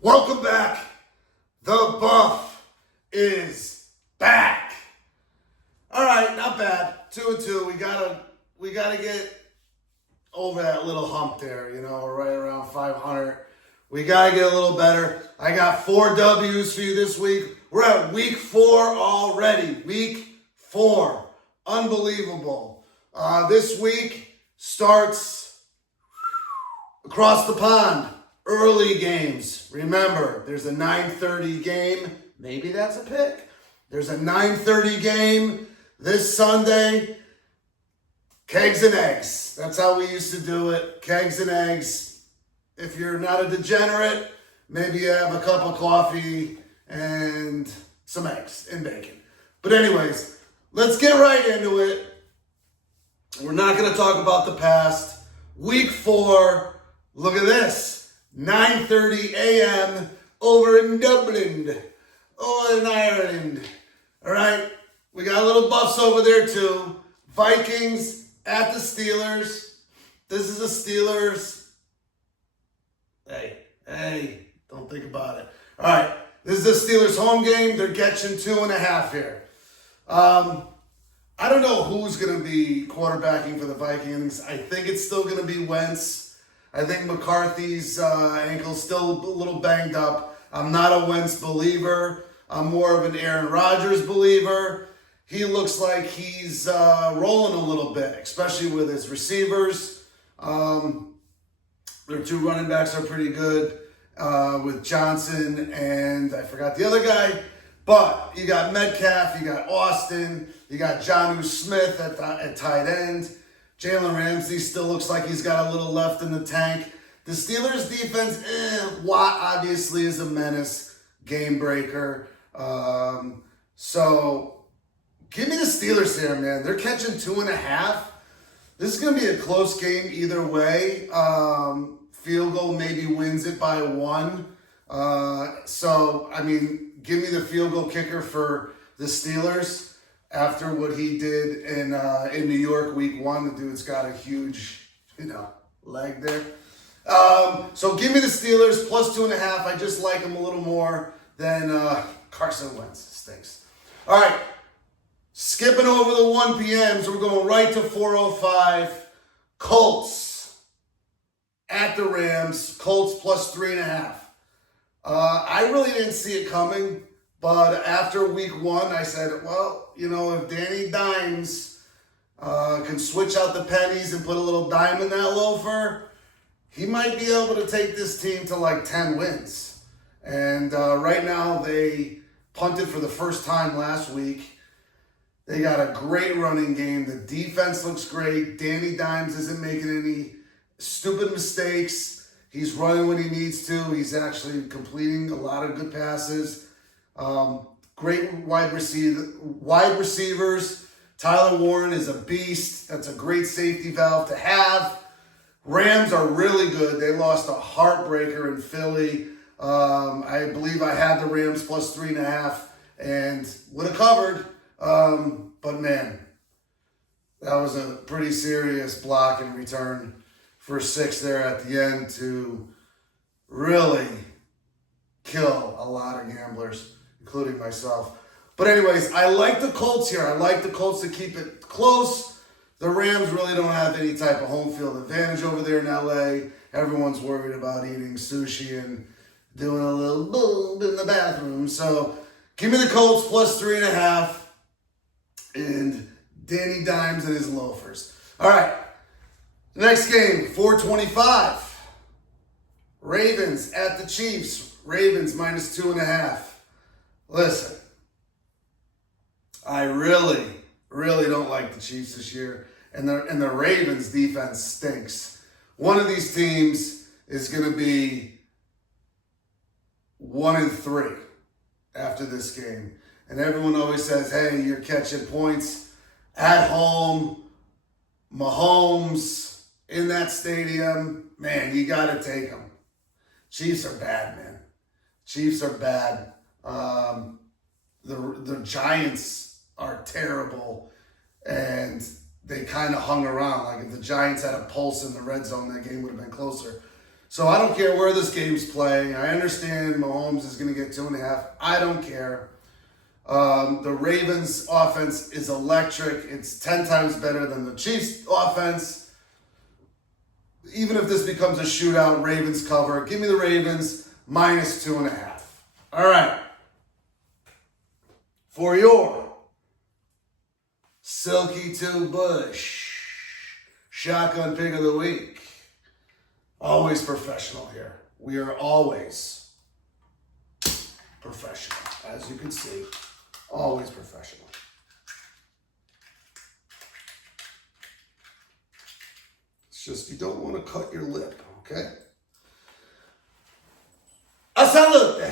Welcome back. The Buff is back. All right, not bad. 2-2. We gotta get over that little hump there. We're right around 500. We gotta get a little better. I got 4 W's for you this week. We're at week 4 already. Week 4. Unbelievable. This week starts across the pond. Early games. Remember, there's a 9:30 game. Maybe that's a pick. There's a 9:30 game this Sunday. Kegs and eggs. That's how we used to do it. Kegs and eggs. If you're not a degenerate, maybe you have a cup of coffee and some eggs and bacon. But anyways, let's get right into it. We're not going to talk about the past. Week 4. Look at this. 9:30 a.m. over in Dublin. In Ireland. All right. We got little Buffs over there too. Vikings at the Steelers. This is the Steelers. Hey, don't think about it. All right. This is the Steelers home game. They're catching 2.5 here. I don't know who's going to be quarterbacking for the Vikings. I think it's still going to be Wentz. I think McCarthy's ankle's still a little banged up. I'm not a Wentz believer. I'm more of an Aaron Rodgers believer. He looks like he's rolling a little bit, especially with his receivers. Their 2 running backs are pretty good with Johnson and I forgot the other guy. But you got Metcalf, you got Austin, you got Jonnu Smith at tight end. Jalen Ramsey still looks like he's got a little left in the tank. The Steelers defense, Watt obviously is a menace, game breaker. So give me the Steelers here, man. They're catching 2.5. This is going to be a close game either way. Field goal maybe wins it by 1. Give me the field goal kicker for the Steelers. After what he did in New York week 1, the dude's got a huge, leg there. So give me the Steelers plus 2.5. I just like him a little more than Carson Wentz. Stinks. All right. Skipping over the 1 p.m.s, we're going right to 4:05. Colts at the Rams. Colts plus 3.5. I really didn't see it coming. But after week 1, I said, if Danny Dimes can switch out the pennies and put a little dime in that loafer, he might be able to take this team to like 10 wins. And right now they punted for the first time last week. They got a great running game. The defense looks great. Danny Dimes isn't making any stupid mistakes. He's running when he needs to. He's actually completing a lot of good passes. Great wide receivers. Tyler Warren is a beast. That's a great safety valve to have. Rams are really good. They lost a heartbreaker in Philly. I believe I had the Rams plus 3.5 and would have covered. But man, that was a pretty serious block and return for 6 there at the end to really kill a lot of gamblers, including myself. But anyways, I like the Colts here. I like the Colts to keep it close. The Rams really don't have any type of home field advantage over there in LA. Everyone's worried about eating sushi and doing a little boom in the bathroom. So give me the Colts plus 3.5 and Danny Dimes and his loafers. All right, next game, 4:25. Ravens at the Chiefs. Ravens minus 2.5. Listen, I really don't like the Chiefs this year, and the Ravens defense stinks. One of these teams is going to be 1-3 after this game, and everyone always says, "Hey, you're catching points at home, Mahomes in that stadium, man, you got to take them." Chiefs are bad, man. Chiefs are bad. The Giants are terrible, and they kind of hung around. Like if the Giants had a pulse in the red zone, that game would have been closer. So I don't care where this game's playing. I understand Mahomes is going to get 2.5. I don't care. The Ravens offense is electric. It's 10 times better than the Chiefs offense. Even if this becomes a shootout, Ravens cover. Give me the Ravens minus 2.5. All right. For your Silky 2 Bush Shotgun Pick of the Week. Always professional here. We are always professional. As you can see, always professional. It's just you don't want to cut your lip, okay? A salute.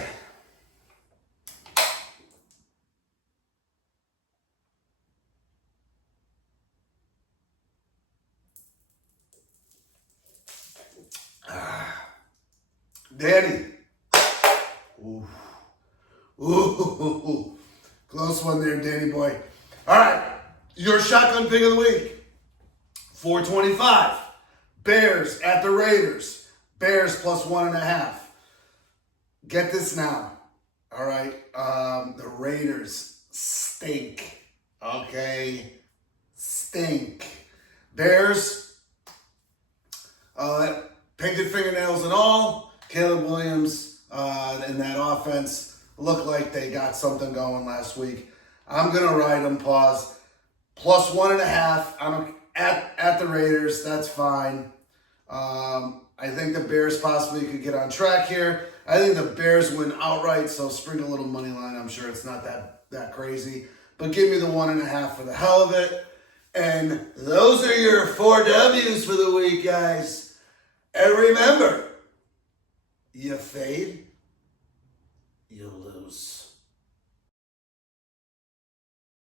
Danny. Ooh. Ooh. Close one there, Danny boy. All right. Your shotgun pick of the week. 425. Bears at the Raiders. Bears plus 1.5. Get this now. All right. The Raiders stink. Okay. Stink. Bears, painted fingernails and all. Caleb Williams and that offense looked like they got something going last week. I'm going to ride them, pause. Plus 1.5. At the Raiders. That's fine. I think the Bears possibly could get on track here. I think the Bears win outright, so sprinkle a little money line. I'm sure it's not that crazy. But give me the 1.5 for the hell of it. And those are your 4 W's for the week, guys. And remember, you fade, you lose.